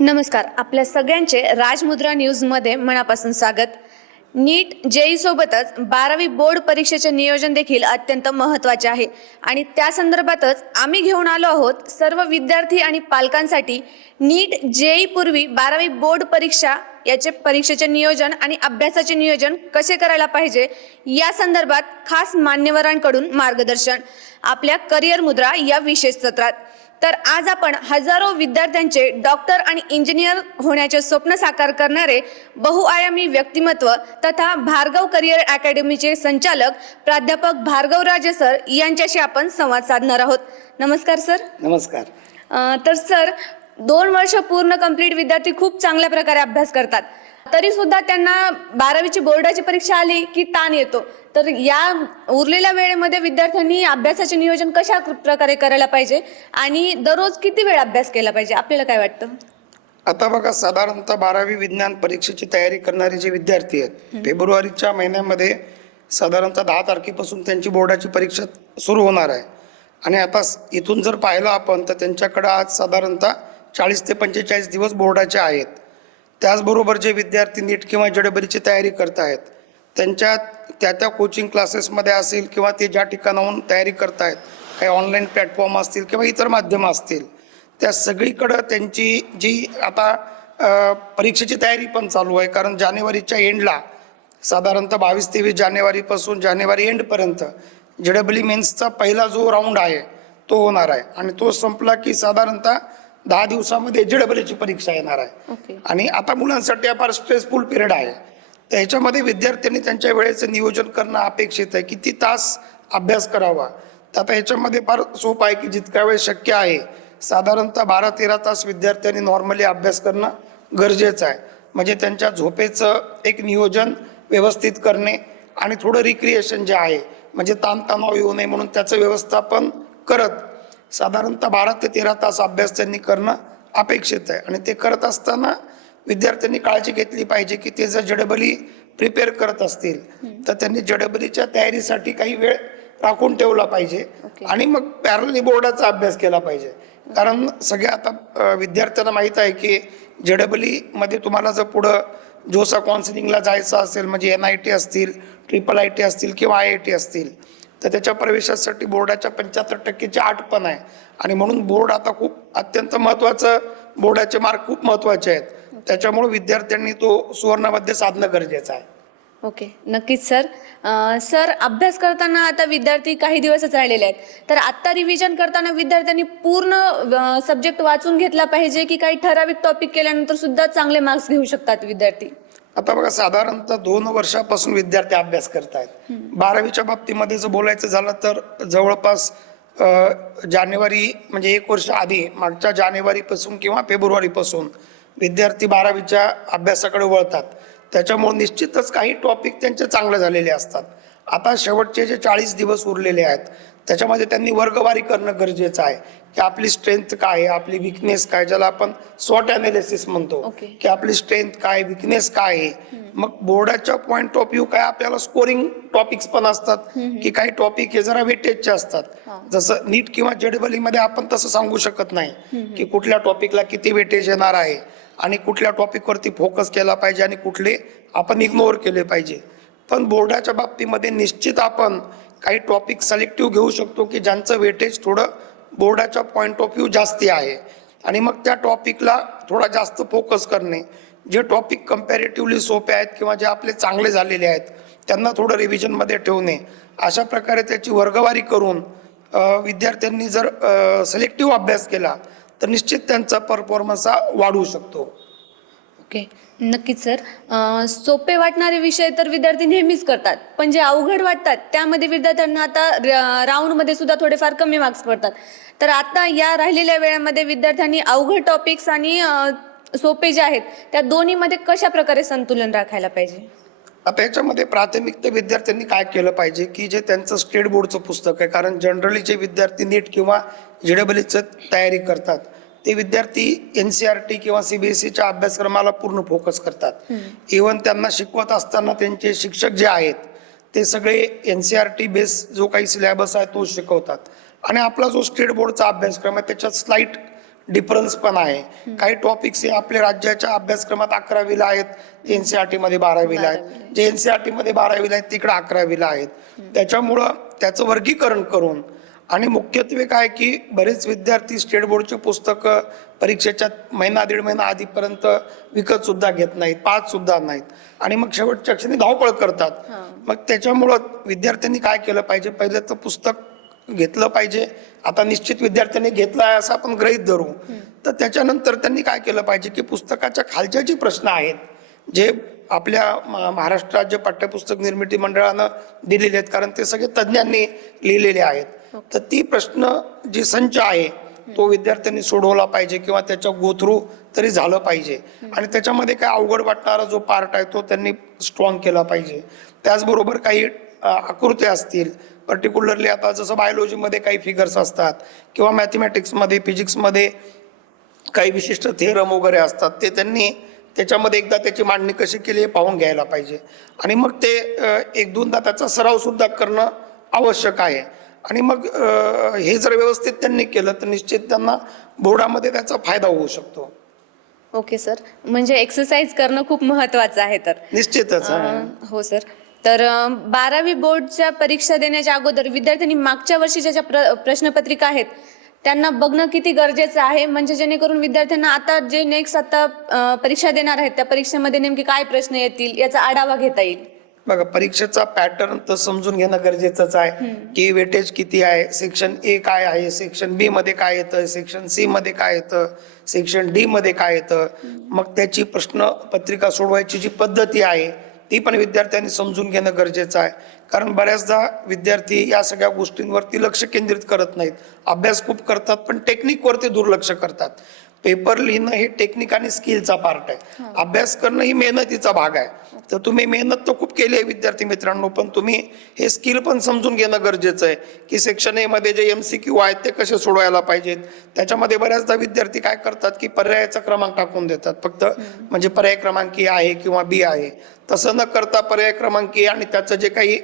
नमस्कार. आपल्या सगळ्यांचे राजमुद्रा न्यूजमध्ये मनापासून स्वागत. नीट जेई सोबतच 12वी बोर्ड परीक्षेचे नियोजन देखील अत्यंत महत्त्वाचे आहे आणि त्या संदर्भातच आम्ही घेऊन आलो आहोत सर्व विद्यार्थी आणि पालकांसाठी नीट जेई पूर्वी 12वी बोर्ड परीक्षा याचे परीक्षेचे नियोजन आणि अभ्यासाचे नियोजन कसे करायला पाहिजे या संदर्भात खास मान्यवरांकडून मार्गदर्शन आपल्या करिअर मुद्रा या विशेष सत्रात. तर आज आपण हजारो विद्यार्थ्यांचे डॉक्टर आणि इंजिनियर होण्याचे स्वप्न साकार करणारे बहुआयामी व्यक्तिमत्व तथा भार्गव करिअर अकॅडमीचे संचालक प्राध्यापक भार्गव राजे सर यांच्याशी आपण संवाद साधणार आहोत. नमस्कार सर. नमस्कार. तर सर, 2 वर्ष पूर्ण कंप्लीट विद्यार्थी खूप चांगल्या प्रकारे अभ्यास करतात, तरी सुद्धा त्यांना 12वीची बोर्डाची परीक्षा आली की ताण येतो. तर या उरलेल्या वेळेमध्ये विद्यार्थ्यांनी अभ्यासाचे नियोजन कशा प्रकारे करायला पाहिजे आणि दररोज किती वेळ अभ्यास केला पाहिजे, आपल्याला काय वाटतं? आता बघा, साधारणतः 12वी विज्ञान परीक्षेची तयारी करणारे जे विद्यार्थी आहेत, फेब्रुवारीच्या महिन्यामध्ये साधारणतः 10 तारखेपासून त्यांची बोर्डाची परीक्षा सुरू होणार आहे. आणि आता इथून जर पाहिलं आपण तर त्यांच्याकडे आज साधारणतः 40 ते 45 दिवस बोर्डाचे आहेत. त्याचबरोबर जे विद्यार्थी नीट किंवा JEEची तयारी करत आहेत त्यांच्या त्या कोचिंग क्लासेसमध्ये असेल किंवा ते ज्या ठिकाणाहून तयारी करत आहेत, काही ऑनलाईन प्लॅटफॉर्म असतील किंवा इतर माध्यमं असतील, त्या सगळीकडं त्यांची जी आता परीक्षेची तयारी पण चालू आहे. कारण जानेवारीच्या एंडला साधारणतः 22-23 जानेवारीपासून जानेवारी एंडपर्यंत JEE मेन्सचा पहिला जो राऊंड आहे तो होणार आहे आणि तो संपला की साधारणतः 10 दिवसामध्ये JEEची परीक्षा येणार आहे. आणि आता मुलांसाठी फार स्ट्रेसफुल पिरियड आहे. तर ह्याच्यामध्ये विद्यार्थ्यांनी त्यांच्या वेळेचं नियोजन करणं अपेक्षित आहे. किती तास अभ्यास करावा, तर आता ह्याच्यामध्ये फार सोपं आहे की जितक्या वेळ शक्य आहे साधारणतः 12-13 तास विद्यार्थ्यांनी नॉर्मली अभ्यास करणं गरजेचं आहे. म्हणजे त्यांच्या झोपेचं एक नियोजन व्यवस्थित करणे आणि थोडं रिक्रिएशन जे आहे म्हणजे ताणतणाव येऊ नये म्हणून त्याचं व्यवस्थापन करत साधारणतः 12 ते 13 तास अभ्यास त्यांनी करणं अपेक्षित आहे. आणि ते करत असताना विद्यार्थ्यांनी काळजी घेतली पाहिजे की ते जर JEE प्रिपेअर करत असतील तर त्यांनी JEEच्या तयारीसाठी काही वेळ राखून ठेवला पाहिजे आणि मग पॅरलली बोर्डाचा अभ्यास केला पाहिजे. कारण सगळ्या आता विद्यार्थ्यांना माहीत आहे की JEEमध्ये तुम्हाला जर पुढं जोसा काउन्सिलिंगला जायचं असेल म्हणजे NIT असतील, IIIT असतील किंवा IIT असतील तर त्याच्या प्रवेशासाठी बोर्डाच्या 75% 8 पण आहे. आणि म्हणून बोर्ड आता खूप अत्यंत महत्त्वाचं, बोर्डाचे मार्क खूप महत्त्वाचे आहेत. त्याच्यामुळे विद्यार्थ्यांनी तो सुवर्णमध्ये साधणं गरजेचं आहे. ओके, नक्कीच सर. सर, अभ्यास करताना आता विद्यार्थी काही दिवसच राहिलेले आहेत, तर आत्ता रिव्हिजन करताना विद्यार्थ्यांनी पूर्ण सब्जेक्ट वाचून घेतला पाहिजे की काही ठराविक टॉपिक केल्यानंतर सुद्धा चांगले मार्क्स घेऊ शकतात विद्यार्थी? आता बघा, साधारणतः 2 वर्षापासून विद्यार्थी अभ्यास करत आहेत. 12वीच्या बाबतीमध्ये जर बोलायचं झालं तर जवळपास जानेवारी म्हणजे 1 वर्ष आधी मागच्या जानेवारीपासून किंवा फेब्रुवारीपासून विद्यार्थी 12वीच्या अभ्यासाकडे वळतात. त्याच्यामुळे निश्चितच काही टॉपिक त्यांचे चांगले झालेले असतात. आता शेवटचे जे 40 दिवस उरलेले आहेत त्याच्यामध्ये त्यांनी वर्गवारी करणं गरजेचं आहे की आपली स्ट्रेंथ काय आहे, आपली विकनेस काय, ज्याला आपण स्वॉट ॲनालिसिस म्हणतो की आपली स्ट्रेंथ काय, विकनेस काय आहे. मग बोर्डाच्या पॉईंट ऑफ व्ह्यू काय आपल्याला स्कोरिंग टॉपिक्स पण असतात की काही टॉपिक हे जरा वेटेजचे असतात. जसं नीट किंवा JEEमध्ये आपण तसं सांगू शकत नाही की कुठल्या टॉपिकला किती वेटेज येणार आहे आणि कुठल्या टॉपिकवरती फोकस केला पाहिजे आणि कुठले आपण इग्नोर केले पाहिजे. पण बोर्डाच्या बाबतीमध्ये निश्चित आपण काही टॉपिक सिलेक्टिव्ह घेऊ शकतो की ज्यांचं वेटेज थोडं बोर्डाच्या पॉईंट ऑफ व्ह्यू जास्ती आहे आणि मग त्या टॉपिकला थोडा जास्त फोकस करणे. जे टॉपिक कम्पॅरेटिव्हली सोपे आहेत किंवा जे आपले चांगले झालेले आहेत त्यांना थोडं रिव्हिजनमध्ये ठेवणे. अशा प्रकारे त्याची वर्गवारी करून विद्यार्थ्यांनी जर सिलेक्टिव्ह अभ्यास केला तर निश्चित त्यांचा परफॉर्मन्स हा वाढू शकतो. ओके, नक्कीच सर. सोपे वाटणारे विषय तर विद्यार्थी नेहमीच करतात, पण जे अवघड वाटतात त्यामध्ये विद्यार्थ्यांना आता राऊंडमध्ये सुद्धा थोडेफार कमी मार्क्स पडतात. तर आता या राहिलेल्या वेळामध्ये विद्यार्थ्यांनी अवघड टॉपिक्स आणि सोपे जे आहेत त्या दोन्हीमध्ये कशा प्रकारे संतुलन राखायला पाहिजे? आता याच्यामध्ये प्राथमिक ते विद्यार्थ्यांनी काय केलं पाहिजे की जे त्यांचं स्टेट बोर्डचं पुस्तक आहे, कारण जनरली जे विद्यार्थी नीट किंवा JEEची तयारी करतात ते विद्यार्थी NCERT किंवा CBSEच्या अभ्यासक्रमाला पूर्ण फोकस करतात. इव्हन त्यांना शिकवत असताना त्यांचे शिक्षक जे आहेत ते सगळे NCERT बेस जो काही सिलेबस आहे तो शिकवतात आणि आपला जो स्टेट बोर्डचा अभ्यासक्रम आहे त्याच्यात स्लाईट डिफरन्स पण आहे. काही टॉपिक्स हे आपल्या राज्याच्या अभ्यासक्रमात 11वीला आहेत, ते NCERT मध्ये 12वीला आहेत, जे NCERT मध्ये 12वीला आहेत तिकडे 11वीला आहेत. त्याच्यामुळं त्याचं वर्गीकरण करून आणि मुख्यत्वे काय की बरेच विद्यार्थी स्टेट बोर्डची पुस्तकं परीक्षेच्या महिना दीड महिना आधीपर्यंत विकत सुद्धा घेत नाहीत, पाहत सुद्धा नाहीत आणि मग शेवटच्या क्षणी धावपळ करतात. मग त्याच्यामुळं विद्यार्थ्यांनी काय केलं पाहिजे, पहिले तर पुस्तक घेतलं पाहिजे. आता निश्चित विद्यार्थ्यांनी घेतलं आहे असं आपण गृहीत धरू, तर त्याच्यानंतर त्यांनी काय केलं पाहिजे की पुस्तकाच्या खालच्या जे प्रश्न आहेत जे आपल्या महाराष्ट्र राज्य पाठ्यपुस्तक निर्मिती मंडळानं दिलेले आहेत, कारण ते सगळे तज्ज्ञांनी लिहिलेले आहेत, तर ती प्रश्न जी संच आहे तो विद्यार्थ्यांनी सोडवला पाहिजे किंवा त्याच्या गोथ्रू तरी झालं पाहिजे आणि त्याच्यामध्ये काय अवघड वाटणारा जो पार्ट आहे तो त्यांनी स्ट्रॉंग केला पाहिजे. त्याचबरोबर काही आकृत्या असतील, पर्टिक्युलरली आता जसं बायोलॉजीमध्ये काही फिगर्स असतात किंवा मॅथमॅटिक्समध्ये फिजिक्समध्ये काही विशिष्ट थेरम वगैरे असतात, ते त्यांनी त्याच्यामध्ये एकदा त्याची मांडणी कशी केली हे पाहून घ्यायला पाहिजे आणि मग ते एक दोनदा त्याचा सराव सुद्धा करणं आवश्यक आहे. आणि मग हे जर व्यवस्थित त्यांनी केलं तर निश्चित त्यांना बोर्डामध्ये त्याचा फायदा होऊ शकतो. ओके सर, म्हणजे एक्सरसाइज करणं खूप महत्त्वाचं आहे. तर निश्चितच हो सर. तर 12वी बोर्डच्या परीक्षा देण्याच्या अगोदर विद्यार्थ्यांनी मागच्या वर्षीच्या ज्या प्रश्नपत्रिका आहेत त्यांना बघणं किती गरजेचं आहे, म्हणजे जेणेकरून विद्यार्थ्यांना आता जे नेक्स्ट आता परीक्षा देणार आहेत त्या परीक्षेमध्ये नेमके काय प्रश्न येतील याचा आढावा घेता येईल. बघा, परीक्षेचा पॅटर्न तर समजून घेणं गरजेचंच आहे की वेटेज किती आहे, सेक्शन ए काय आहे, सेक्शन बी मध्ये काय येतं, सेक्शन सी मध्ये काय येतं, सेक्शन डी मध्ये काय येतं. मग त्याची प्रश्नपत्रिका सोडवायची जी पद्धती आहे ती पण विद्यार्थ्यांनी समजून घेणं गरजेचं आहे, कारण बऱ्याचदा विद्यार्थी या सगळ्या गोष्टींवरती लक्ष केंद्रित करत नाहीत, अभ्यास खूप करतात पण टेक्निकवरती दुर्लक्ष करतात. पेपर लिहिणं हे टेक्निक आणि स्किलचा पार्ट आहे, अभ्यास करणं ही मेहनतीचा भाग आहे. तर तुम्ही मेहनत तर खूप केली आहे विद्यार्थी मित्रांनो, पण तुम्ही हे स्किल पण समजून घेणं गरजेचं आहे की सेक्शन ए मध्ये जे MCQ आहेत ते कसे सोडवायला पाहिजेत. त्याच्यामध्ये बऱ्याचदा विद्यार्थी काय करतात की पर्यायाचा क्रमांक टाकून देतात फक्त, म्हणजे पर्याय क्रमांक ए आहे किंवा बी आहे. तसं न करता पर्याय क्रमांक ए आणि त्याचं जे काही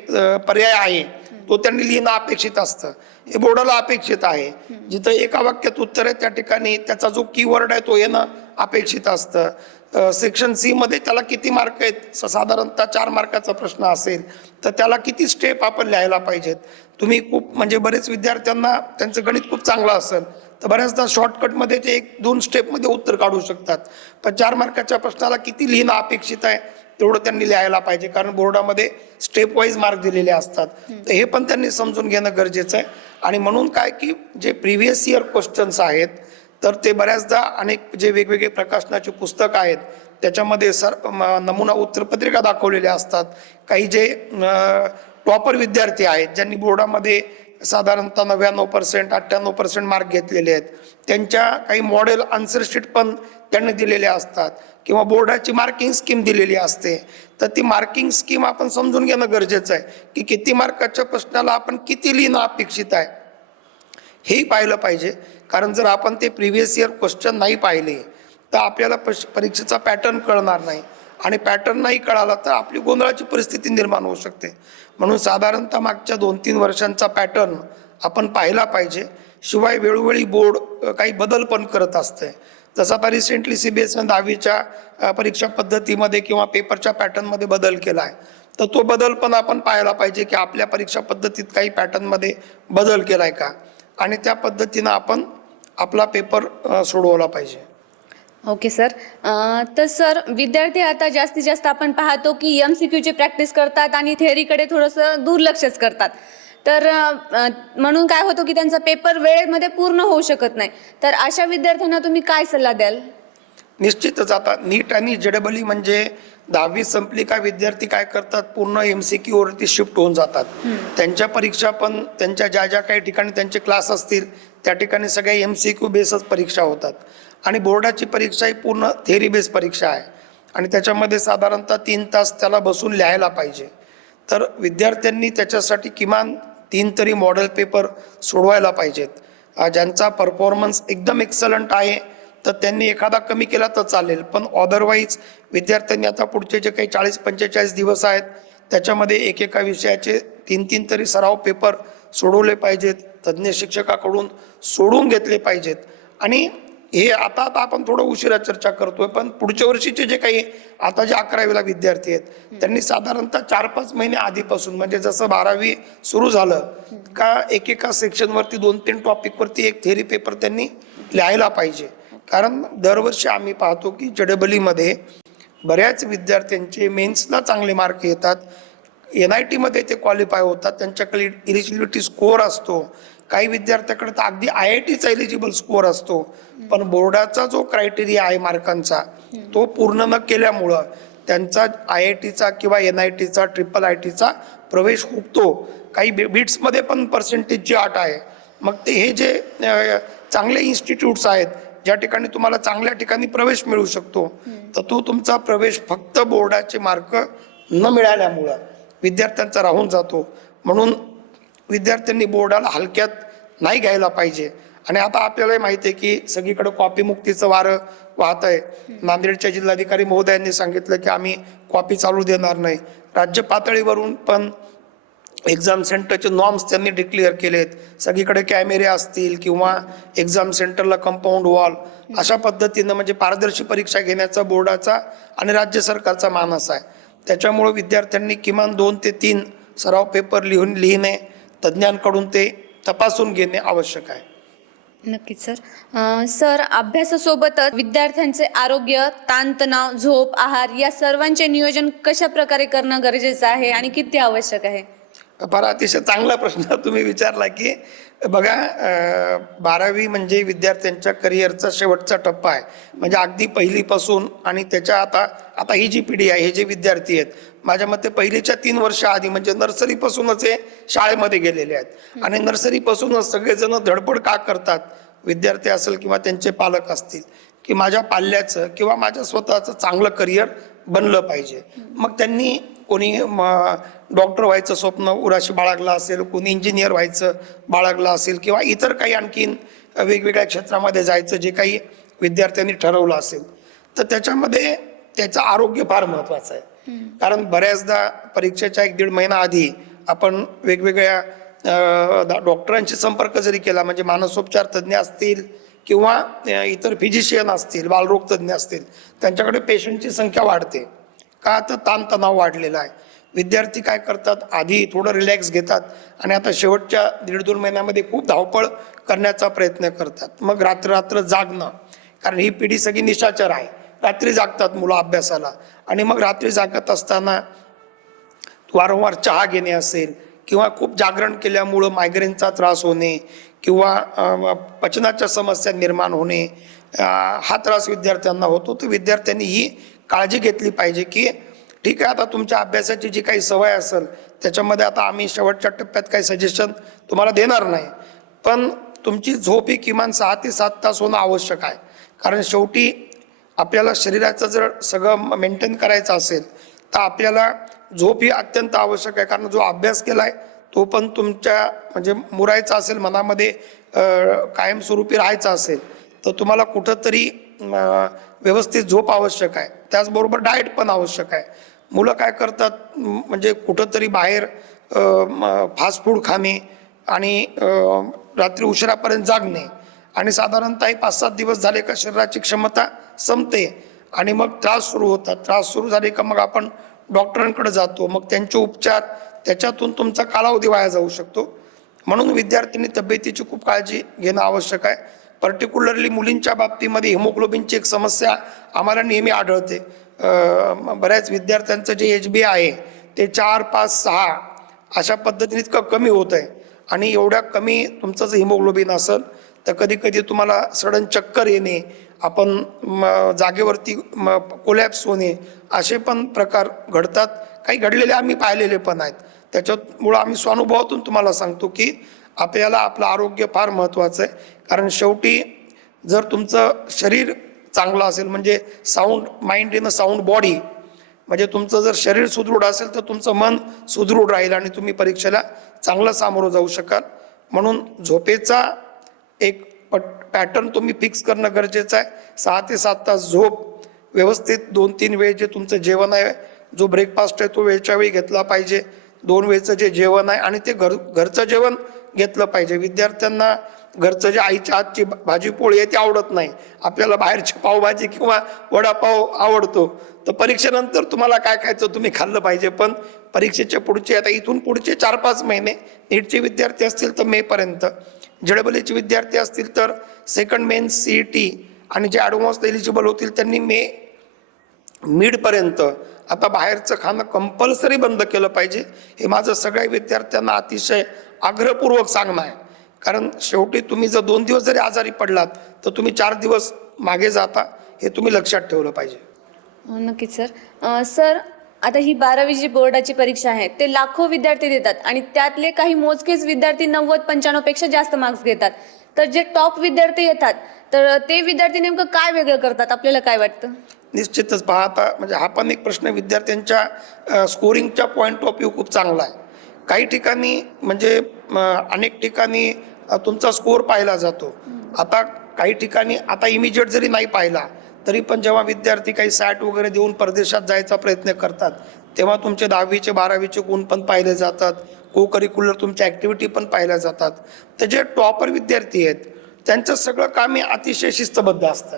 पर्याय आहे तो त्यांनी लिहिणं अपेक्षित असतं, हे बोर्डाला अपेक्षित आहे. जिथं एका वाक्यात उत्तर आहे त्या ठिकाणी त्याचा जो कीवर्ड आहे तो येणं अपेक्षित असतं. सेक्शन सी मध्ये त्याला किती मार्क आहेत, साधारणतः 4 मार्काचा प्रश्न असेल तर त्याला किती स्टेप आपण लिहायला पाहिजेत. तुम्ही खूप म्हणजे बरेच विद्यार्थ्यांना त्यांचं गणित खूप चांगलं असेल तर बऱ्याचदा शॉर्टकटमध्ये ते 1-2 स्टेपमध्ये उत्तर काढू शकतात, पण 4 मार्काच्या प्रश्नाला किती लिहिणं अपेक्षित आहे तेवढं त्यांनी लिहायला पाहिजे, कारण बोर्डामध्ये स्टेप वाईज मार्क दिलेले असतात. तर हे पण त्यांनी समजून घेणं गरजेचं आहे. आणि म्हणून काय की जे प्रिव्हियस इयर क्वेश्चन्स आहेत तर ते बऱ्याचदा अनेक जे वेगवेगळे प्रकाशनाचे पुस्तक आहेत त्याच्यामध्ये नमुना उत्तरपत्रिका दाखवलेल्या असतात. काही जे टॉपर विद्यार्थी आहेत ज्यांनी बोर्डामध्ये साधारणतः 99%, 98% मार्क घेतलेले आहेत, त्यांच्या काही मॉडेल आन्सर शीट पण त्यांनी दिलेले असतात किंवा बोर्डाची मार्किंग स्कीम दिलेली असते. तर ती मार्किंग स्कीम आपण समजून घेणं गरजेचं आहे की किती मार्काच्या प्रश्नाला आपण किती लिहिणं अपेक्षित आहे हेही पाहिलं पाहिजे. कारण जर आपण ते प्रिव्हियस इयर क्वेश्चन नाही पाहिले तर आपल्याला परीक्षेचा पॅटर्न कळणार नाही आणि पॅटर्न नाही कळाला तर आपली गोंधळाची परिस्थिती निर्माण होऊ शकते. म्हणून साधारणतः मागच्या 2-3 वर्षांचा पॅटर्न आपण पाहिला पाहिजे. शिवाय वेळोवेळी बोर्ड काही बदल पण करत असते. जसं आता रिसेंटली CBSE 10वीच्या परीक्षा पद्धतीमध्ये किंवा पेपरच्या पॅटर्नमध्ये बदल केला आहे, तर तो बदल पण आपण पाहायला पाहिजे की आपल्या परीक्षा पद्धतीत काही पॅटर्नमध्ये बदल केला आहे का आणि त्या पद्धतीनं आपण आपला पेपर सोडवला पाहिजे. Okay sir. तर सर, विद्यार्थी आता जास्तीत जास्त आपण पाहतो की MCQची प्रॅक्टिस करतात आणि थेअरीकडे थोडंसं दुर्लक्षच करतात. तर म्हणून काय होतं की त्यांचा पेपर वेळेमध्ये पूर्ण होऊ शकत नाही. तर अशा विद्यार्थ्यांना तुम्ही काय सल्ला द्याल? निश्चितच आता नीट आणि JEE म्हणजे 10वी संपली का विद्यार्थी काय करतात, पूर्ण MCQ वरती शिफ्ट होऊन जातात. त्यांच्या परीक्षा पण त्यांच्या ज्या ज्या काही ठिकाणी त्यांचे क्लास असतील त्या ठिकाणी सगळ्या MCQ बेसच परीक्षा होतात आणि बोर्डाची परीक्षा ही पूर्ण थेअरी बेस परीक्षा आहे आणि त्याच्यामध्ये साधारणतः 3 तास त्याला बसून लिहायला पाहिजे. तर विद्यार्थ्यांनी त्याच्यासाठी किमान 3 तरी मॉडेल पेपर सोडवायला पाहिजेत. ज्यांचा परफॉर्मन्स एकदम एक्सलंट आहे तर त्यांनी एखादा कमी केला तर चालेल, पण अदरवाईज विद्यार्थ्यांनी आता पुढचे जे काही 40-45 दिवस आहेत त्याच्यामध्ये एकेका विषयाचे 3-3 तरी सराव पेपर सोडवले पाहिजेत, तज्ज्ञ शिक्षकाकडून सोडून घेतले पाहिजेत आणि हे आता आता आपण थोडं उशिरा चर्चा करतोय, पण पुढच्या वर्षीचे जे काही आता जे 11वीला विद्यार्थी आहेत त्यांनी साधारणतः 4-5 महिने आधीपासून, म्हणजे जसं 12वी सुरू झालं का एकेका सेक्शनवरती 2-3 टॉपिकवरती एक थेअरी पेपर त्यांनी लिहायला पाहिजे. कारण दरवर्षी आम्ही पाहतो की JEE बऱ्याच विद्यार्थ्यांचे मेन्सला चांगले मार्क येतात, NIT मध्ये ते क्वालिफाय होतात, त्यांच्याकडे इलिजिबिलिटी स्कोअर असतो, काही विद्यार्थ्याकडे तर अगदी IITचा एलिजिबल स्कोअर असतो, पण बोर्डाचा जो क्रायटेरिया आहे मार्कांचा तो पूर्ण न केल्यामुळं त्यांचा IITचा किंवा NITचा IIITचा प्रवेश हुकतो. काही बिट्समध्ये पण पर्सेंटेजची अट आहे. मग ते हे जे चांगले इन्स्टिट्यूट्स आहेत ज्या ठिकाणी तुम्हाला चांगल्या ठिकाणी प्रवेश मिळू शकतो, तर तो तुमचा प्रवेश फक्त बोर्डाचे मार्क न मिळाल्यामुळं विद्यार्थ्यांचा राहून जातो. म्हणून विद्यार्थ्यांनी बोर्डाला हलक्यात नाही घ्यायला पाहिजे. आणि आता आपल्याला माहिती आहे की सगळीकडे कॉपीमुक्तीचं वारं वाहत आहे. नांदेडच्या जिल्हाधिकारी महोदयांनी सांगितलं की आम्ही कॉपी चालू देणार नाही. राज्य पातळीवरून पण एक्झाम सेंटरचे नॉर्म्स त्यांनी डिक्लेअर केलेत. सगळीकडे कॅमेरे असतील किंवा एक्झाम सेंटरला कंपाऊंड वॉल, अशा पद्धतीनं म्हणजे पारदर्शी परीक्षा घेण्याचा बोर्डाचा आणि राज्य सरकारचा मानस आहे. त्याच्यामुळे विद्यार्थ्यांनी किमान 2 ते 3 सराव पेपर लिहिणे, तज्ज्ञांकडून ते तपासून घेणे आवश्यक आहे. नक्कीच सर, अभ्यासासोबतच विद्यार्थ्यांचे आरोग्य, ताणतणाव, झोप, आहार या सर्वांचे नियोजन कशा प्रकारे करणं गरजेचं आहे आणि किती आवश्यक आहे? फार अतिशय चांगला प्रश्न तुम्ही विचारला की बघा, 12वी म्हणजे विद्यार्थ्यांच्या करिअरचा शेवटचा टप्पा आहे. म्हणजे अगदी पहिलीपासून आणि त्याच्या आता ही जी पिढी आहे, हे जे विद्यार्थी आहेत, माझ्या मते पहिलीच्या 3 वर्ष आधी म्हणजे नर्सरीपासूनच हे शाळेमध्ये गेलेले आहेत. आणि नर्सरीपासूनच सगळेजण धडपड का करतात, विद्यार्थी असेल किंवा त्यांचे पालक असतील, की माझ्या पाल्याचं किंवा माझ्या स्वतःचं चांगलं करिअर बनलं पाहिजे. मग त्यांनी कोणी डॉक्टर व्हायचं स्वप्न उराशी बाळगलं असेल, कोणी इंजिनियर व्हायचं बाळगलं असेल, किंवा इतर काही आणखीन वेगवेगळ्या क्षेत्रामध्ये जायचं जे काही विद्यार्थ्यांनी ठरवलं असेल, तर त्याच्यामध्ये त्याचं आरोग्य फार महत्त्वाचं आहे. कारण बऱ्याचदा परीक्षेच्या 1-1.5 महिना आधी आपण वेगवेगळ्या डॉक्टरांशी संपर्क जरी केला, म्हणजे मानसोपचार तज्ज्ञ असतील किंवा इतर फिजिशियन असतील, बालरोग तज्ज्ञ असतील, त्यांच्याकडे पेशंटची संख्या वाढते का, तर ताणतणाव वाढलेला आहे. विद्यार्थी काय करतात, आधी थोडं रिलॅक्स घेतात आणि आता शेवटच्या 1.5-2 महिन्यामध्ये खूप धावपळ करण्याचा प्रयत्न करतात. मग रात्र जागणं, कारण ही पिढी सगळी निशाचर आहे. रात्री जागतात मुलं अभ्यासाला, आणि मग रात्री जागत असताना वारंवार चहा घेणे असेल किंवा खूप जागरण केल्यामुळं मायग्रेनचा त्रास होणे किंवा पचनाच्या समस्या निर्माण होणे, हा त्रास विद्यार्थ्यांना होतो. तर विद्यार्थ्यांनी ही काळजी घेतली पाहिजे की ठीक आहे, आता तुमच्या अभ्यासाची जी काही सवय असेल त्याच्यामध्ये आता आम्ही शेवटच्या टप्प्यात काही सजेशन तुम्हाला देणार नाही, पण तुमची झोप ही किमान 6 ते 7 तास होणं आवश्यक आहे. कारण शेवटी आपल्याला शरीराचं जर सगळं मेंटेन करायचं असेल तर आपल्याला झोप ही अत्यंत आवश्यक आहे. कारण जो अभ्यास केला आहे तो पण तुमच्या म्हणजे मुरायचा असेल, मनामध्ये कायमस्वरूपी राहायचा असेल, तर तुम्हाला कुठंतरी व्यवस्थित झोप आवश्यक आहे. त्याचबरोबर डाएट पण आवश्यक आहे. मुलं काय करतात, म्हणजे कुठंतरी बाहेर फास्ट फूड खाणे आणि रात्री उशिरापर्यंत जागणे, आणि साधारणतः 5-7 दिवस झाले का शरीराची क्षमता संपते आणि मग त्रास सुरू होतात. त्रास सुरू झाले का मग आपण डॉक्टरांकडे जातो, मग त्यांचे उपचार, त्याच्यातून तुमचा कालावधी वाया जाऊ शकतो. म्हणून विद्यार्थ्यांनी तब्येतीची खूप काळजी घेणं आवश्यक आहे. पर्टिक्युलरली मुलींच्या बाबतीमध्ये हिमोग्लोबिनची एक समस्या आम्हाला नेहमी आढळते. बऱ्याच विद्यार्थ्यांचं जे HB आहे ते 4, 5, 6 अशा पद्धतीने इतकं कमी होत आहे. आणि एवढ्या कमी तुमचं जर हिमोग्लोबिन असेल तर कधी कधी तुम्हाला सडन चक्कर येणे, आपण जागेवरती कोलॅप्स होणे, असे पण प्रकार घडतात. काही घडलेले आम्ही पाहिलेले पण आहेत. त्याच्यामुळं आम्ही स्वानुभवातून तुम्हाला सांगतो की आपल्याला आपलं आरोग्य फार महत्त्वाचं आहे. कारण शेवटी जर तुमचं शरीर चांगलं असेल, म्हणजे sound mind in a sound body, म्हणजे तुमचं जर शरीर सुदृढ असेल तर तुमचं मन सुदृढ राहील आणि तुम्ही परीक्षेला चांगलं सामोरं जाऊ शकाल. म्हणून झोपेचा एक पॅटर्न तुम्ही फिक्स करणं गरजेचं आहे. 6 ते 7 तास झोप, व्यवस्थित 2-3 वेळ जे तुमचं जेवण आहे, जो ब्रेकफास्ट आहे तो वेळच्या वेळी घेतला पाहिजे. 2 वेळचं जे जेवण आहे आणि ते घरचं जेवण घेतलं पाहिजे. विद्यार्थ्यांना घरचं जे आईच्या हातची भाजी पोळी आहे ती आवडत नाही, आपल्याला बाहेरची पावभाजी किंवा वडापाव आवडतो. तर परीक्षेनंतर तुम्हाला काय खायचं तुम्ही खाल्लं पाहिजे. पण परीक्षेच्या पुढचे आता इथून पुढचे 4-5 महिने नीटचे विद्यार्थी असतील तर मेपर्यंत, JEE विद्यार्थी असतील तर सेकंड मेन्स CET आणि जे ॲडव्हान्स एलिजिबल होतील त्यांनी मिडपर्यंत आता बाहेरचं खाणं कंपल्सरी बंद केलं पाहिजे. हे माझं सगळ्या विद्यार्थ्यांना अतिशय आग्रहपूर्वक सांगणं आहे. कारण शेवटी तुम्ही जर 2 दिवस जरी आजारी पडलात तर तुम्ही 4 दिवस मागे जाता, हे तुम्ही लक्षात ठेवलं पाहिजे. नक्कीच सर. सर, आता ही 12वी जी बोर्डाची परीक्षा आहे ते लाखो विद्यार्थी देतात आणि त्यातले काही मोजकेच विद्यार्थी 90-95 पेक्षा जास्त मार्क्स घेतात. तर जे टॉप विद्यार्थी येतात तर ते विद्यार्थी नेमकं काय वेगळं करतात, आपल्याला काय वाटतं? निश्चितच पाहता म्हणजे हा पण एक प्रश्न विद्यार्थ्यांच्या स्कोरिंगच्या पॉईंट ऑफ व्ह्यू खूप चांगला आहे. काही ठिकाणी म्हणजे अनेक ठिकाणी तुमचा स्कोर पाहिला जातो. आता काही ठिकाणी आता इमिजिएट जरी नाही पाहिला तरी पण जेव्हा विद्यार्थी काही सॅट वगैरे देऊन परदेशात जायचा प्रयत्न करतात तेव्हा तुमचे 10वीचे 12वीचे गुण पण पाहिले जातात, को करिक्युलर तुमच्या ॲक्टिव्हिटी पण पाहिल्या जातात. तर जे टॉपर विद्यार्थी आहेत त्यांचं सगळं काम हे अतिशय शिस्तबद्ध असतं.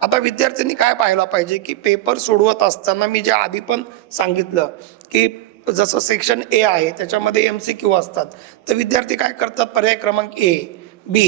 आता विद्यार्थ्यांनी काय पाहायला पाहिजे की पेपर सोडवत असताना मी जे आधी पण सांगितलं की जसं सेक्शन A आहे त्याच्यामध्ये MCQ असतात, तर विद्यार्थी काय करतात, पर्याय क्रमांक A, B,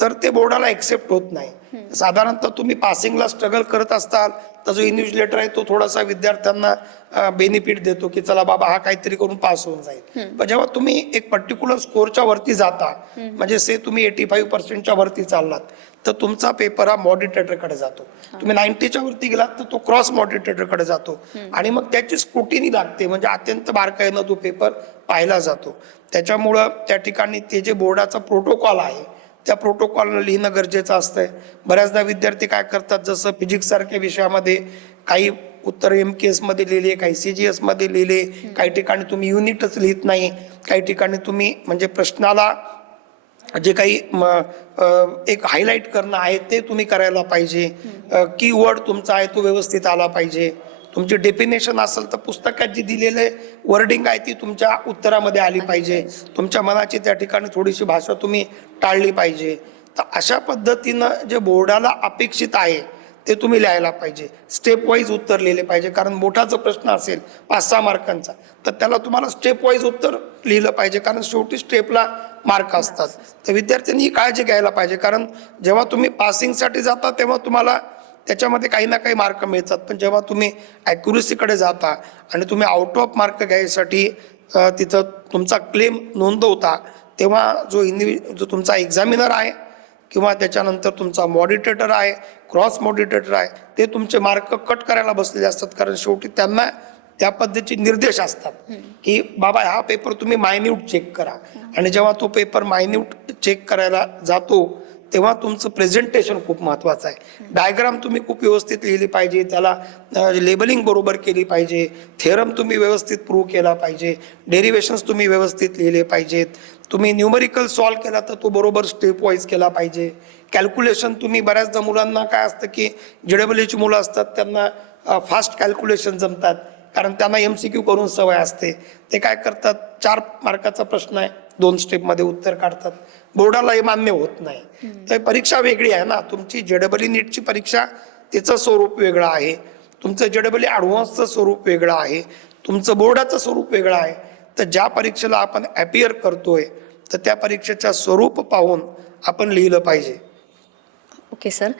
तर ते बोर्डाला एक्सेप्ट होत नाही. साधारणतः तुम्ही पासिंगला स्ट्रगल करत असाल तर जो इन्व्हिजिलेटर आहे तो थोडासा विद्यार्थ्यांना बेनिफिट देतो की चला बाबा हा काहीतरी करून पास होऊन जाईल. पण जेव्हा तुम्ही एक पर्टिक्युलर स्कोरच्या वरती जाता, म्हणजे से तुम्ही 85% वरती चाललात तर तुमचा पेपर हा मॉडिटेटरकडे जातो. तुम्ही 90च्या वरती गेलात तर तो क्रॉस मॉडिटेटरकडे जातो आणि मग त्याची स्क्रुटिनी लागते, म्हणजे अत्यंत बारकाईनं तो पेपर पाहिला जातो. त्याच्यामुळं त्या ठिकाणी ते जे बोर्डाचा प्रोटोकॉल आहे त्या प्रोटोकॉलनं लिहिणं गरजेचं असतंय. बऱ्याचदा विद्यार्थी काय करतात, जसं फिजिक्स सारख्या विषयामध्ये काही उत्तर MKS मध्ये लिहिले, काही CGS मध्ये लिहिले, काही ठिकाणी तुम्ही युनिटच लिहित नाही, काही ठिकाणी तुम्ही म्हणजे प्रश्नाला जे काही एक हायलाईट करणं आहे ते तुम्ही करायला पाहिजे. कीवर्ड तुमचा आहे तो व्यवस्थित आला पाहिजे. तुमची डेफिनेशन असेल तर पुस्तकात जी दिलेले वर्डिंग आहे ती तुमच्या उत्तरामध्ये आली पाहिजे. तुमच्या मनाची त्या ठिकाणी थोडीशी भाषा तुम्ही टाळली पाहिजे. तर अशा पद्धतीनं जे बोर्डाला अपेक्षित आहे ते तुम्ही लिहायला पाहिजे. स्टेप वाईज उत्तर लिहिले पाहिजे. कारण मोठा जो प्रश्न असेल 5-6 मार्कांचा तर त्याला तुम्हाला स्टेप वाईज उत्तर लिहिलं पाहिजे, कारण शेवटी स्टेपला मार्क असतात. तर विद्यार्थ्यांनी ही काळजी घ्यायला पाहिजे, कारण जेव्हा तुम्ही पासिंगसाठी जाता तेव्हा तुम्हाला त्याच्यामध्ये काही ना काही मार्क मिळतात, पण जेव्हा तुम्ही ॲक्युरसीकडे जाता आणि तुम्ही आउट ऑफ मार्क घ्यायसाठी तिथं तुमचा क्लेम नोंदवता तेव्हा जो तुमचा एक्झामिनर आहे किंवा त्याच्यानंतर तुमचा मॉडिटेटर आहे, क्रॉस मॉडिटेटर आहे, ते तुमचे मार्क कट करायला बसलेले असतात. कारण शेवटी त्यांना त्या पद्धतीचे निर्देश असतात की बाबा हा पेपर तुम्ही मायन्यूट चेक करा. आणि जेव्हा तो पेपर मायन्यूट चेक करायला जातो तेव्हा तुमचं प्रेझेंटेशन खूप महत्त्वाचं आहे. डायग्राम तुम्ही खूप व्यवस्थित लिहिली पाहिजे, त्याला लेबलिंग बरोबर केली पाहिजे, थेरम तुम्ही व्यवस्थित प्रूव्ह केला पाहिजे, डेरिवेशन्स तुम्ही व्यवस्थित लिहिले पाहिजेत, तुम्ही न्यूमरिकल सॉल्व केला तर तो बरोबर स्टेप वाईज केला पाहिजे. कॅल्क्युलेशन तुम्ही बऱ्याचदा मुलांना काय असतं की JEE मुलं असतात त्यांना फास्ट कॅल्क्युलेशन जमतात, कारण त्यांना MCQ करून सवय असते. ते काय करतात, 4 मार्काचा प्रश्न आहे 2 स्टेपमध्ये उत्तर काढतात. बोर्डाला हे मान्य होत नाही. तर परीक्षा वेगळी आहे ना, तुमची JEE नीटची परीक्षा तिचं स्वरूप वेगळं आहे, तुमचं JEE ॲडव्हान्सचं स्वरूप वेगळं आहे, तुमचं बोर्डाचं स्वरूप वेगळं आहे. तर ज्या परीक्षेला आपण ॲपियर करतोय तर त्या परीक्षेचं स्वरूप पाहून आपण लिहिलं पाहिजे. Okay sir.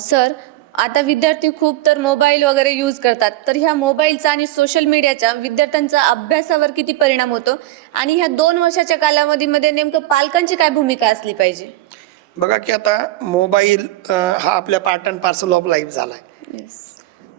सर, आता विद्यार्थी खूप तर मोबाईल वगैरे यूज करतात, तर ह्या मोबाईलचा आणि सोशल मीडियाचा विद्यार्थ्यांचा अभ्यासावर किती परिणाम होतो आणि ह्या 2 वर्षाच्या कालावधीमध्ये नेमकं पालकांची काय भूमिका असली पाहिजे? बघा की आता मोबाईल हा आपल्या part and parcel of life झाला आहे.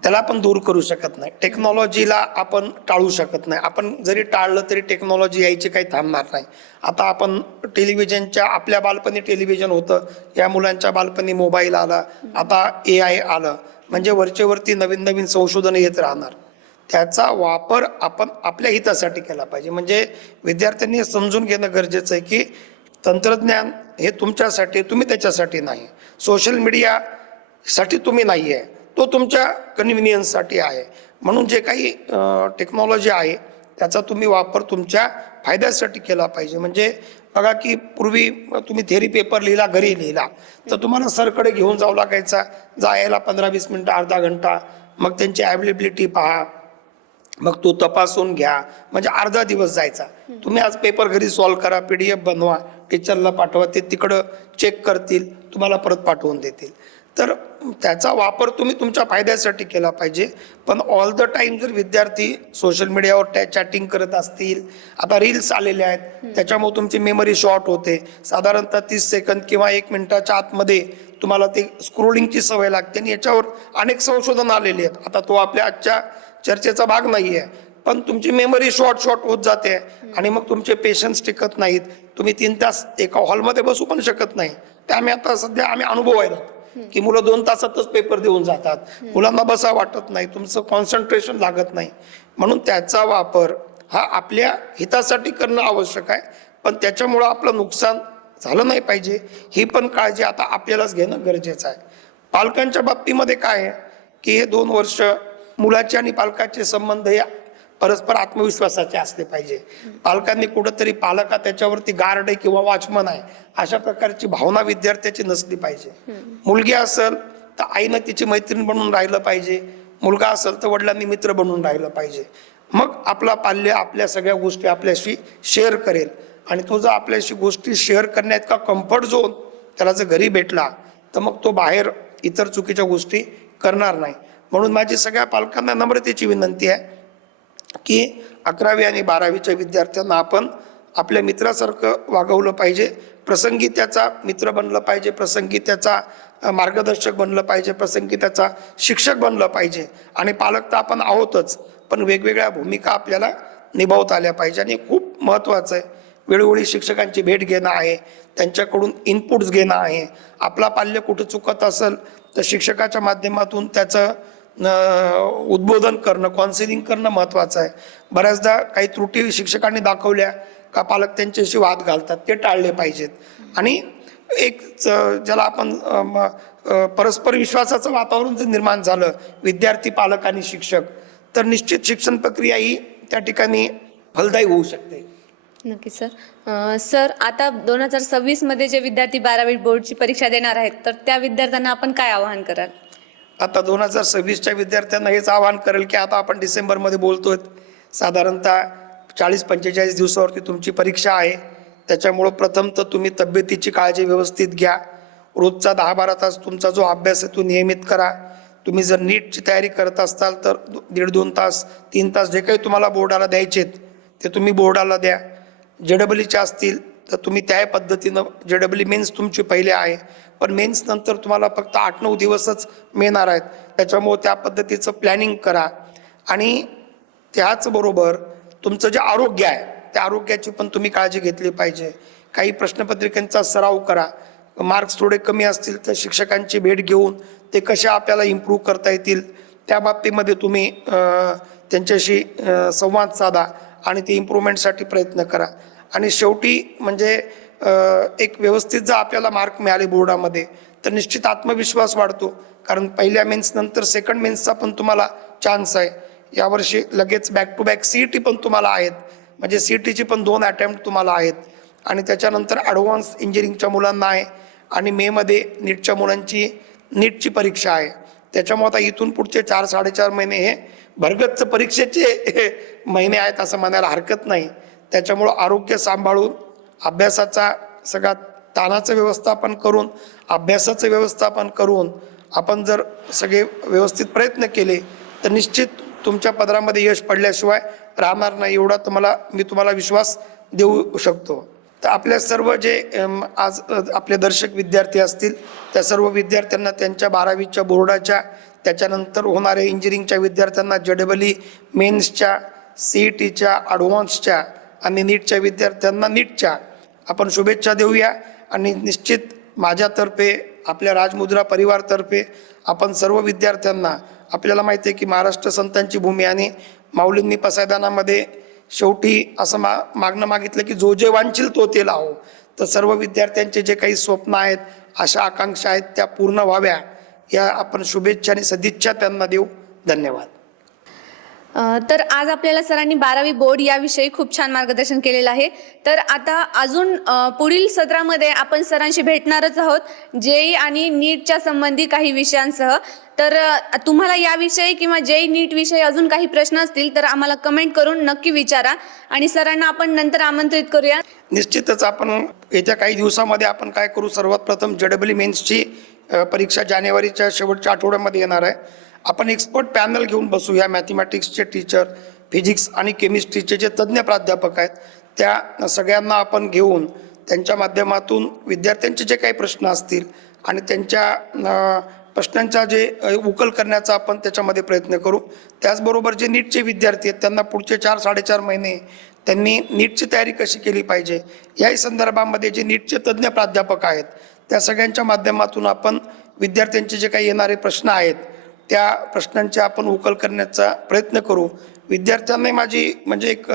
त्याला आपण दूर करू शकत नाही, टेक्नॉलॉजीला आपण टाळू शकत नाही. आपण जरी टाळलं तरी टेक्नॉलॉजी यायची काही थांबणार नाही. आता आपण टेलिव्हिजनच्या आपल्या बालपणी टेलिव्हिजन होतं, या मुलांच्या बालपणी मोबाईल आला, आता AI आलं, म्हणजे वरचेवरती नवीन नवीन संशोधन येत राहणार. त्याचा वापर आपण आपल्या हितासाठी केला पाहिजे. म्हणजे विद्यार्थ्यांनी हे समजून घेणं गरजेचं आहे की तंत्रज्ञान हे तुमच्यासाठी, तुम्ही त्याच्यासाठी नाही. सोशल मीडियासाठी तुम्ही नाही आहे, तो तुमच्या कन्व्हिनियन्ससाठी आहे. म्हणून जे काही टेक्नॉलॉजी आहे त्याचा तुम्ही वापर तुमच्या फायद्यासाठी केला पाहिजे. म्हणजे बघा की पूर्वी तुम्ही थेरी पेपर लिहिला, घरी लिहिला, तर तुम्हाला सरकडे घेऊन जावं लागायचा, जायला 15-20 मिनटं, अर्धा घंटा, मग त्यांची अवेलेबिलिटी पहा, मग तो तपासून घ्या, म्हणजे अर्धा दिवस जायचा. तुम्ही आज पेपर घरी सॉल्व्ह करा, PDF बनवा, टीचरला पाठवा, ते तिकडं चेक करतील, तुम्हाला परत पाठवून देतील. तर त्याचा वापर तुम्ही तुमच्या फायद्यासाठी केला पाहिजे. पण ऑल द टाइम जर विद्यार्थी सोशल मीडियावर चॅटिंग करत असतील, आता रील्स आलेले आहेत, त्याच्यामुळे तुमची मेमरी शॉर्ट होते. साधारणतः 30 सेकंद किंवा 1 मिनिटाच्या आतमध्ये तुम्हाला ते स्क्रोलिंगची सवय लागते, आणि याच्यावर अनेक संशोधन आलेली आहेत. आता तो आपल्या आजच्या चर्चेचा भाग नाही आहे, पण तुमची मेमरी शॉर्ट होत जाते, आणि मग तुमचे पेशन्स टिकत नाहीत. तुम्ही 3 तास एका हॉलमध्ये बसू पण शकत नाही. ते आता सध्या आम्ही अनुभवायला की मुलं 2 तासातच पेपर देऊन जातात, मुलांना बसा वाटत नाही, तुमचं कॉन्सन्ट्रेशन लागत नाही. म्हणून त्याचा वापर हा आपल्या हितासाठी करणं आवश्यक आहे, पण त्याच्यामुळं आपलं नुकसान झालं नाही पाहिजे, ही पण काळजी आता आपल्यालाच घेणं गरजेचं आहे. पालकांच्या बाबतीमध्ये काय आहे की हे 2 वर्ष मुलाचे आणि पालकाचे संबंध हे परस्पर आत्मविश्वासाचे असले पाहिजे. पालकांनी कुठंतरी पालक त्याच्यावरती गार्ड आहे किंवा वॉचमन आहे अशा प्रकारची भावना विद्यार्थ्याची नसली पाहिजे. मुलगी असेल तर आईनं तिची मैत्रीण बनून राहिलं पाहिजे, मुलगा असेल तर वडिलांनी मित्र बनून राहिलं पाहिजे. मग आपला पाल्य आपल्या सगळ्या गोष्टी आपल्याशी शेअर करेल, आणि तो जर आपल्याशी गोष्टी शेअर करण्यात का कम्फर्ट झोन त्याला जर घरी भेटला, तर मग तो बाहेर इतर चुकीच्या गोष्टी करणार नाही. म्हणून माझी सगळ्या पालकांना नम्रतेची विनंती आहे की 11वी आणि 12वीच्या विद्यार्थ्यांना आपण आपल्या मित्रासारखं वागवलं पाहिजे. प्रसंगी त्याचा मित्र बनलं पाहिजे, प्रसंगी त्याचा मार्गदर्शक बनलं पाहिजे, प्रसंगी त्याचा शिक्षक बनलं पाहिजे. आणि पालक तर आपण आहोतच, पण वेगवेगळ्या भूमिका आपल्याला निभावता आल्या पाहिजे. आणि खूप महत्त्वाचं आहे, वेळोवेळी शिक्षकांची भेट घेणं आहे, त्यांच्याकडून इनपुट्स घेणं आहे. आपला पाल्य कुठं चुकत असेल तर शिक्षकाच्या माध्यमातून त्याचं उद्बोधन करणं, काउन्सिलिंग करणं महत्त्वाचं आहे. बऱ्याचदा काही त्रुटी शिक्षकांनी दाखवल्या का पालक त्यांच्याशी वाद घालतात, ते टाळले पाहिजेत. आणि एक ज्याला आपण परस्पर विश्वासाचं वातावरण जर निर्माण झालं विद्यार्थी, पालक आणि शिक्षक, तर निश्चित शिक्षण प्रक्रिया ही त्या ठिकाणी फलदायी होऊ शकते. नक्की सर. सर, आता 2026 मध्ये जे विद्यार्थी 12वी बोर्डची परीक्षा देणार आहेत, तर त्या विद्यार्थ्यांना आपण काय आवाहन कराल? आता 2026च्या विद्यार्थ्यांना हेच आवाहन करेल की आता आपण डिसेंबरमध्ये बोलतोय, साधारणतः 40-45 दिवसावरती तुमची परीक्षा आहे. त्याच्यामुळं प्रथम तर तुम्ही तब्येतीची काळजी व्यवस्थित घ्या. रोजचा 10-12 तास तुमचा जो अभ्यास आहे तो नियमित करा. तुम्ही जर नीटची तयारी करत असाल तर 1.5-2 तास 3 तास जे काही तुम्हाला बोर्डाला द्यायचेत ते तुम्ही बोर्डाला द्या. JEEचे असतील तर तुम्ही त्या पद्धतीनं, JEE मेन्स तुमची पहिले आहे, पण मेन्स नंतर तुम्हाला फक्त 8-9 दिवसच मिळणार आहेत, त्याच्यामुळे त्या पद्धतीचं प्लॅनिंग करा. आणि त्याचबरोबर तुमचं जे आरोग्य आहे त्या आरोग्याची पण तुम्ही काळजी घेतली पाहिजे. काही प्रश्नपत्रिकांचा सराव करा. मार्क्स थोडे कमी असतील तर शिक्षकांची भेट घेऊन ते कशा आपल्याला इम्प्रूव्ह करता येतील त्या बाबतीमध्ये तुम्ही त्यांच्याशी संवाद साधा आणि ते इम्प्रूव्हमेंटसाठी प्रयत्न करा. आणि शेवटी म्हणजे एक व्यवस्थित जर आपल्याला मार्क मिळाले बोर्डामध्ये तर निश्चित आत्मविश्वास वाढतो, कारण पहिल्या मेन्स नंतर सेकंड मेन्सचा पण तुम्हाला चान्स आहे. यावर्षी लगेच बॅक टू बॅक CET पण तुम्हाला आहेत, म्हणजे CETची पण 2 अटेम्प्ट तुम्हाला आहेत. आणि त्याच्यानंतर ॲडव्हान्स इंजिनिअरिंगच्या मुलांना आहे, आणि मेमध्ये नीटच्या मुलांची नीटची परीक्षा आहे. त्याच्यामुळे आता इथून पुढचे 4-4.5 महिने हे भरगच्च परीक्षेचे महिने आहेत असं म्हणायला हरकत नाही. त्याच्यामुळं आरोग्य सांभाळून, अभ्यासाचा सगळा ताणाचं व्यवस्थापन करून, अभ्यासाचं व्यवस्थापन करून आपण जर सगळे व्यवस्थित प्रयत्न केले तर निश्चित तुमच्या पदरामध्ये यश पडल्याशिवाय राहणार नाही, एवढा मी तुम्हाला विश्वास देऊ शकतो. तर आपल्या सर्व जे आज आपले दर्शक विद्यार्थी असतील त्या सर्व विद्यार्थ्यांना त्यांच्या 12वीच्या बोर्डाच्या, त्याच्यानंतर होणाऱ्या इंजिनिअरिंगच्या विद्यार्थ्यांना JEE मेन्सच्या, CETच्या, ॲडव्हान्सच्या आणि नीटच्या विद्यार्थ्यांना नीटच्या आपण शुभेच्छा देऊया. आणि निश्चित माझ्यातर्फे, आपल्या राजमुद्रा परिवारतर्फे आपण सर्व विद्यार्थ्यांना, आपल्याला माहिती आहे की महाराष्ट्र संतांची भूमी आणि माऊलींनी पसायदानामध्ये शेवटी असं मागणं मागितलं की जो जे वांछील तो ते लावो. तर सर्व विद्यार्थ्यांचे जे काही स्वप्न आहेत, आशा आकांक्षा आहेत त्या पूर्ण व्हाव्या या आपण शुभेच्छा आणि सदिच्छा त्यांना देऊ. धन्यवाद. तर आज आपल्याला सरांनी 12वी बोर्ड याविषयी खूप छान मार्गदर्शन केलेलं आहे. तर आता अजून पुढील सत्रामध्ये आपण सरांशी भेटणारच आहोत जेई आणि नीटच्या संबंधी काही विषयांसह. तर तुम्हाला याविषयी किंवा जेई नीट विषयी अजून काही प्रश्न असतील तर आम्हाला कमेंट करून नक्की विचारा आणि सरांना आपण नंतर आमंत्रित करूया. निश्चितच आपण येत्या काही दिवसामध्ये आपण काय करू, सर्वात प्रथम JEE मेन्सची परीक्षा जानेवारीच्या शेवटच्या आठवड्यामध्ये येणार आहे. आपण एक्सपर्ट पॅनल घेऊन बसूया. मॅथमॅटिक्सचे टीचर, फिजिक्स आणि केमिस्ट्रीचे जे तज्ज्ञ प्राध्यापक आहेत त्या सगळ्यांना आपण घेऊन त्यांच्या माध्यमातून विद्यार्थ्यांचे जे काही प्रश्न असतील आणि त्यांच्या प्रश्नांचा जे उकल करण्याचा आपण त्याच्यामध्ये प्रयत्न करू. त्याचबरोबर जे नीटचे विद्यार्थी आहेत त्यांना पुढचे 4-4.5 महिने त्यांनी नीटची तयारी कशी केली पाहिजे याही संदर्भामध्ये जे नीटचे तज्ज्ञ प्राध्यापक आहेत त्या सगळ्यांच्या माध्यमातून आपण विद्यार्थ्यांचे जे काही येणारे प्रश्न आहेत त्या प्रश्नांचे आपण उकल करण्याचा प्रयत्न करू. विद्यार्थ्यांना माझी म्हणजे एक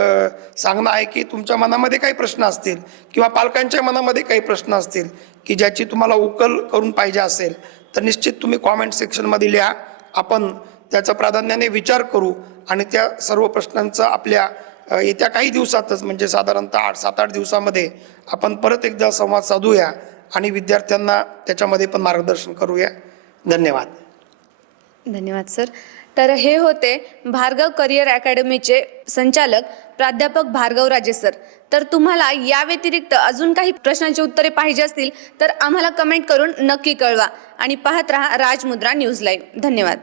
सांगणं आहे की तुमच्या मनामध्ये काही प्रश्न असतील किंवा पालकांच्या मनामध्ये काही प्रश्न असतील की ज्याची तुम्हाला उकल करून पाहिजे असेल तर निश्चित तुम्ही कॉमेंट सेक्शनमध्ये लिहा. आपण त्याचा प्राधान्याने विचार करू आणि त्या सर्व प्रश्नांचा आपल्या येत्या काही दिवसातच म्हणजे साधारणतः 7-8 दिवसामध्ये आपण परत एकदा संवाद साधूया आणि विद्यार्थ्यांना त्याच्यामध्ये पण मार्गदर्शन करूया. धन्यवाद. धन्यवाद सर. तर हे होते भार्गव करिअर अकॅडमीचे संचालक प्राध्यापक भार्गवराजे सर. तर तुम्हाला या व्यतिरिक्त अजून काही प्रश्नांची उत्तरे पाहिजे असतील तर आम्हाला कमेंट करून नक्की कळवा आणि पाहत रहा राजमुद्रा न्यूज लाईव्ह. धन्यवाद.